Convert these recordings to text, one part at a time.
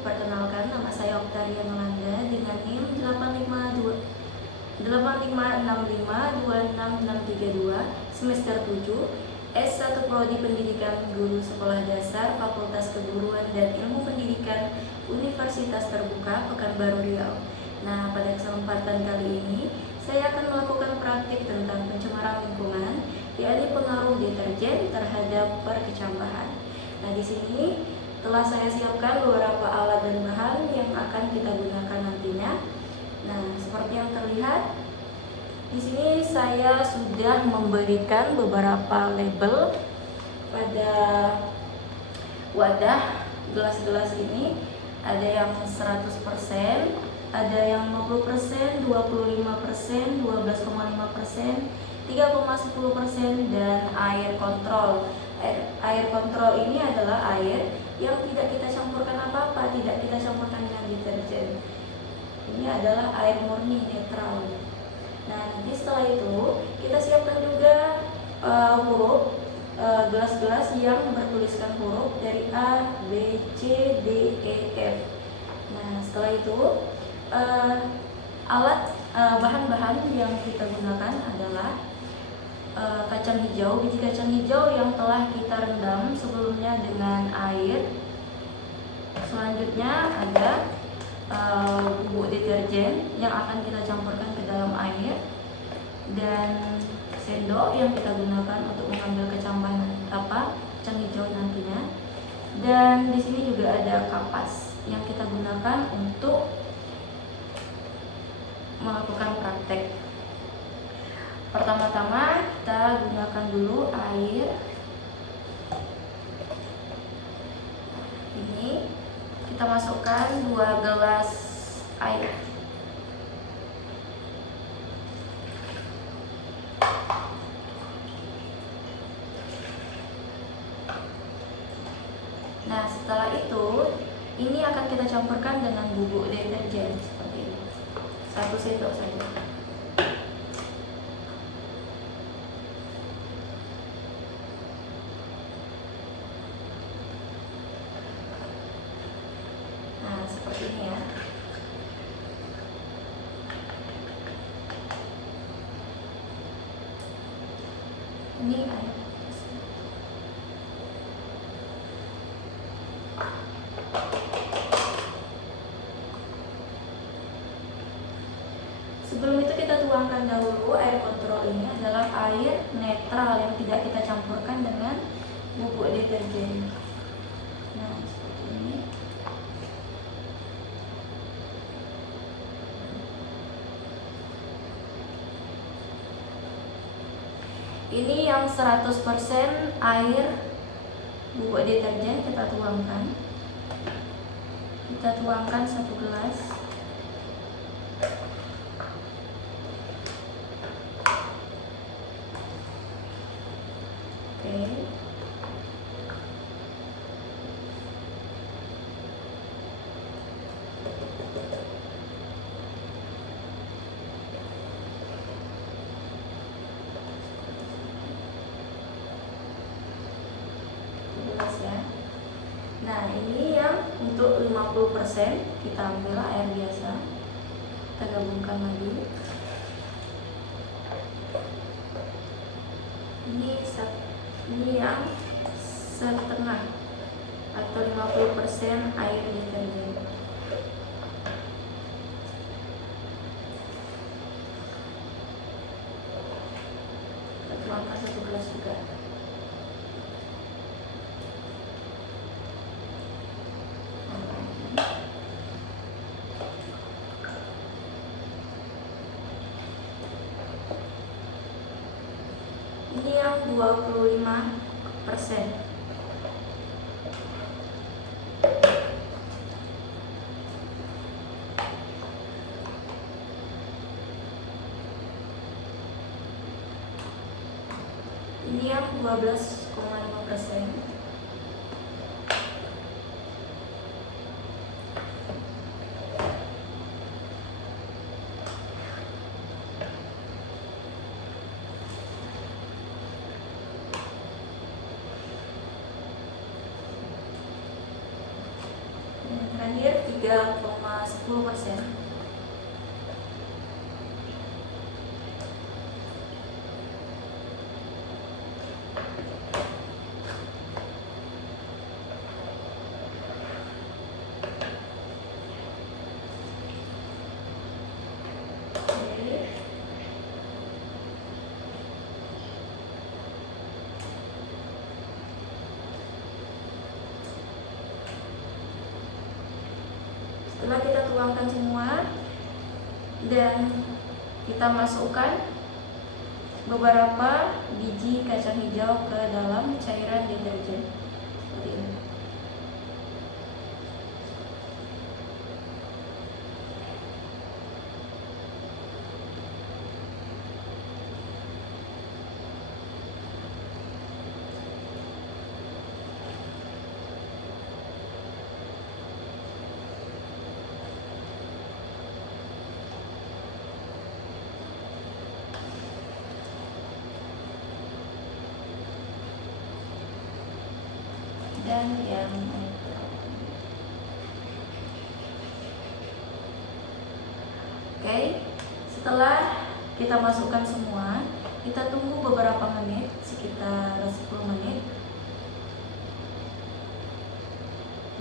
perkenalkan nama saya Oktaria Nolanda dengan NIM 856526632 semester 7 S1 Prodi Pendidikan Guru Sekolah Dasar Fakultas Keguruan dan Ilmu Pendidikan Universitas Terbuka Pekanbaru Riau. Nah, pada kesempatan kali ini saya akan melakukan praktik tentang pencemaran lingkungan, yakni pengaruh deterjen terhadap perkecambahan. Nah, di sini telah saya siapkan beberapa alat dan bahan yang akan kita gunakan nantinya. Nah, seperti yang terlihat di sini saya sudah memberikan beberapa label pada wadah gelas-gelas ini. Ada yang 100%, ada yang 50%, 25%, 12,5%, 3,10% dan air kontrol. Air kontrol ini adalah air yang tidak kita campurkan apa-apa, tidak kita campurkan dengan deterjen. Ini adalah air murni netral. Nah, nanti setelah itu kita siapkan juga huruf gelas-gelas yang bertuliskan huruf dari A, B, C, D, E, F. Nah, setelah itu bahan-bahan yang kita gunakan adalah kacang hijau, biji kacang hijau yang telah kita rendam sebelumnya dengan air. Selanjutnya ada bubuk deterjen yang akan kita campurkan ke dalam air, dan sendok yang kita gunakan untuk mengambil kacang hijau nantinya. Dan di sini juga ada kapas yang kita gunakan untuk melakukan praktek. Pertama-tama kita gunakan dulu air. Ini kita masukkan 2 gelas air. Nah, setelah itu ini akan kita campurkan dengan bubuk deterjen seperti ini. 1 sendok saja. Seperti ini ya. Ini air. Sebelum itu kita tuangkan dahulu air kontrol. Ini adalah air netral yang tidak kita campurkan dengan bubuk deterjen. Nah, seperti ini. Ini yang 100% air bubuk deterjen kita tuangkan. Kita tuangkan 1 gelas. Oke. Ya. Nah, ini yang untuk 50% kita ambil air biasa, kita gabungkan lagi. Ini yang setengah atau 50% air deterjen. Kita tuangkan 1 gelas juga. Ini yang 25%. Ini yang 12,5%. terakhir 3,10%. Setelah kita tuangkan semua dan kita masukkan beberapa biji kacang hijau ke dalam cairan deterjen seperti ini. Dan yang oke, setelah kita masukkan semua, kita tunggu beberapa menit, sekitar 10 menit,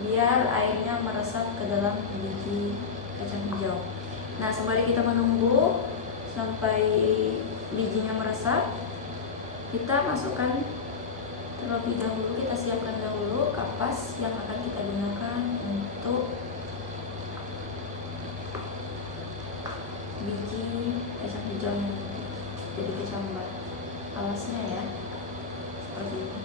biar airnya meresap ke dalam biji kacang hijau. Nah, sembari kita menunggu sampai bijinya meresap, kita masukkan terlebih dahulu, kita siapkan dahulu kapas yang akan kita gunakan untuk biji kacang hijau yang jadi kecambah. Alasnya ya, seperti ini.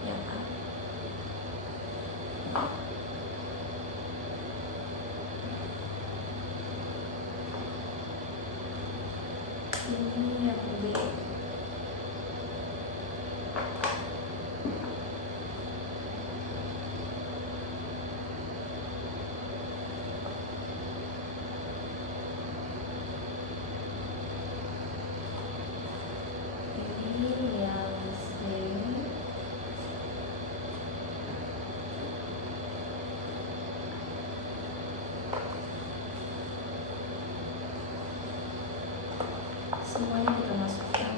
Ya, ini yang B. Ini yang C. Semuanya kita masukkan.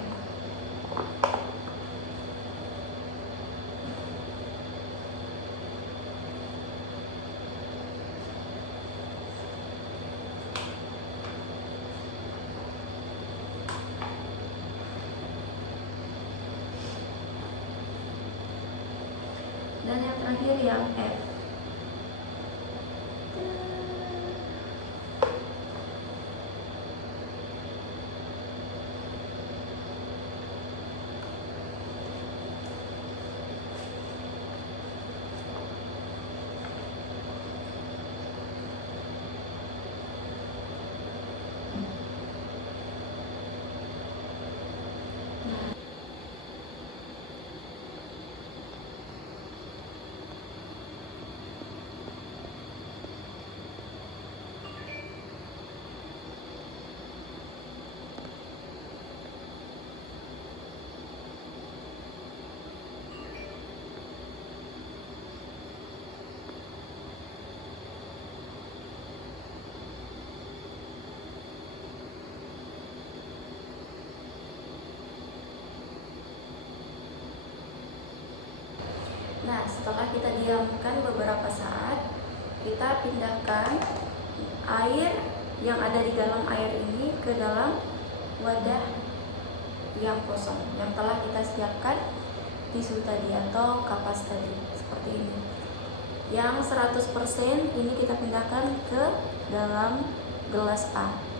Dan yang terakhir yang F. Nah, setelah kita diamkan beberapa saat, kita pindahkan air yang ada di dalam air ini ke dalam wadah yang kosong yang telah kita siapkan tisu tadi atau kapas tadi, seperti ini. Yang 100% ini kita pindahkan ke dalam gelas A.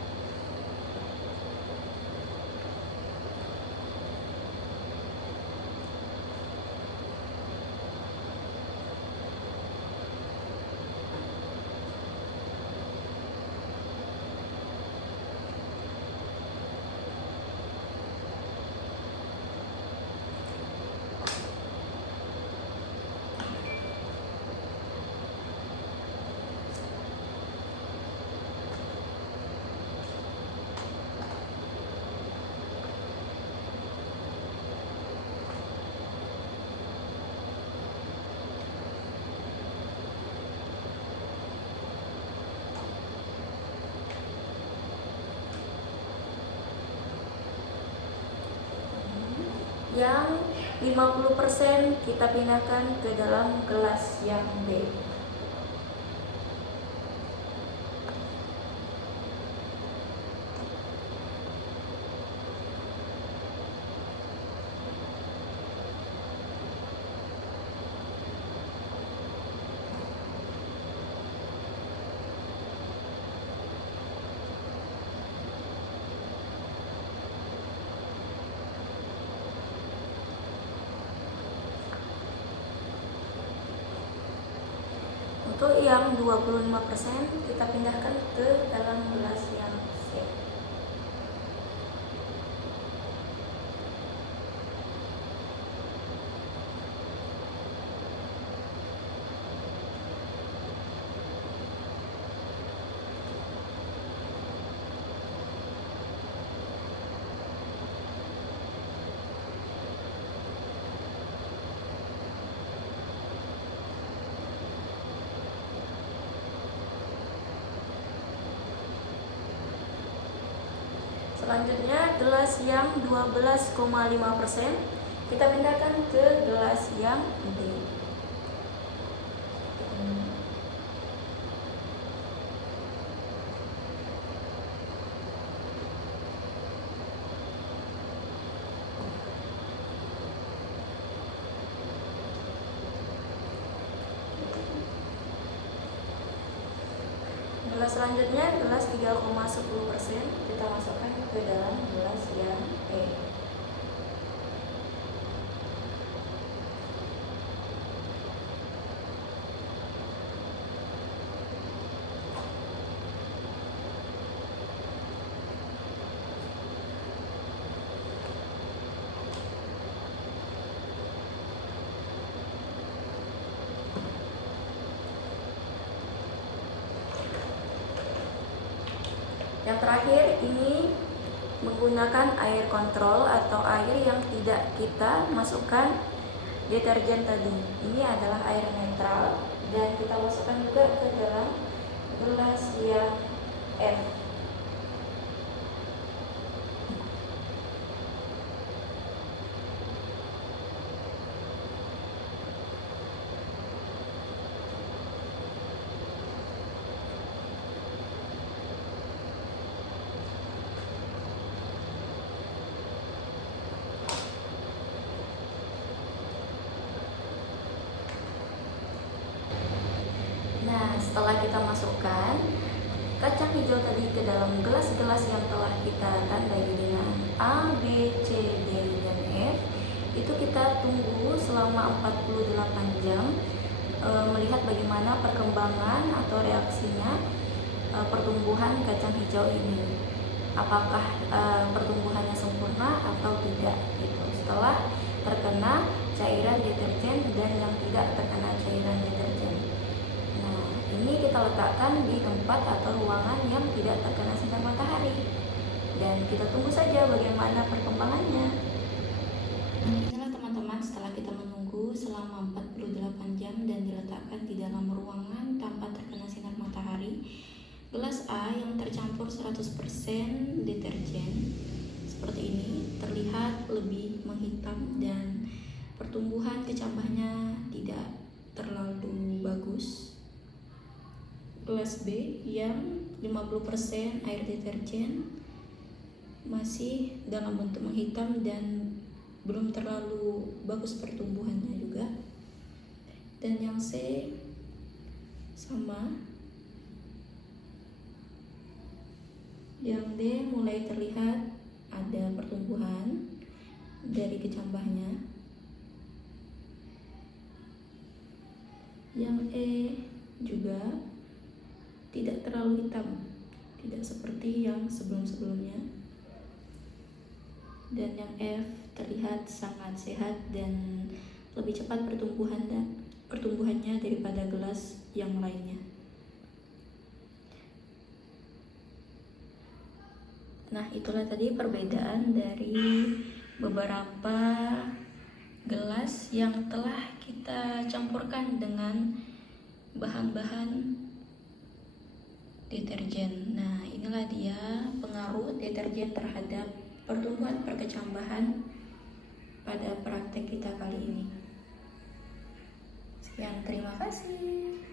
Yang 50% kita pindahkan ke dalam gelas yang B. Untuk yang 25% kita pindahkan ke dalam gelas yang C. Selanjutnya gelas yang 12,5% kita pindahkan ke gelas yang D. Gelas selanjutnya gelas 3,10% kita masukkan ke dalam gelas yang E. Yang terakhir ini menggunakan air kontrol atau air yang tidak kita masukkan deterjen tadi. Ini adalah air netral dan kita masukkan juga ke dalam gelas yang F. Setelah kita masukkan kacang hijau tadi ke dalam gelas-gelas yang telah kita tandai dengan A, B, C, D, dan F, itu kita tunggu selama 48 jam melihat bagaimana perkembangan atau reaksinya pertumbuhan kacang hijau ini. Apakah pertumbuhannya sempurna atau tidak gitu. Setelah terkena cairan deterjen dan yang tidak terkena cairan deterjen. Ini kita letakkan di tempat atau ruangan yang tidak terkena sinar matahari dan kita tunggu saja bagaimana perkembangannya. Inilah teman-teman, setelah kita menunggu selama 48 jam dan diletakkan di dalam ruangan tanpa terkena sinar matahari, gelas A yang tercampur 100% deterjen seperti ini terlihat lebih menghitam dan pertumbuhan kecambahnya tidak terlalu bagus. Gelas B yang 50% air deterjen masih dalam bentuk menghitam dan belum terlalu bagus pertumbuhannya juga. Dan yang C sama. Yang D mulai terlihat ada pertumbuhan dari kecambahnya. Yang E juga tidak terlalu hitam, tidak seperti yang sebelum-sebelumnya. Dan yang F terlihat sangat sehat dan lebih cepat pertumbuhannya daripada gelas yang lainnya. Nah, itulah tadi perbedaan dari beberapa gelas yang telah kita campurkan dengan bahan-bahan deterjen. Nah, inilah dia pengaruh deterjen terhadap pertumbuhan perkecambahan pada praktek kita kali ini. Sekian, terima kasih.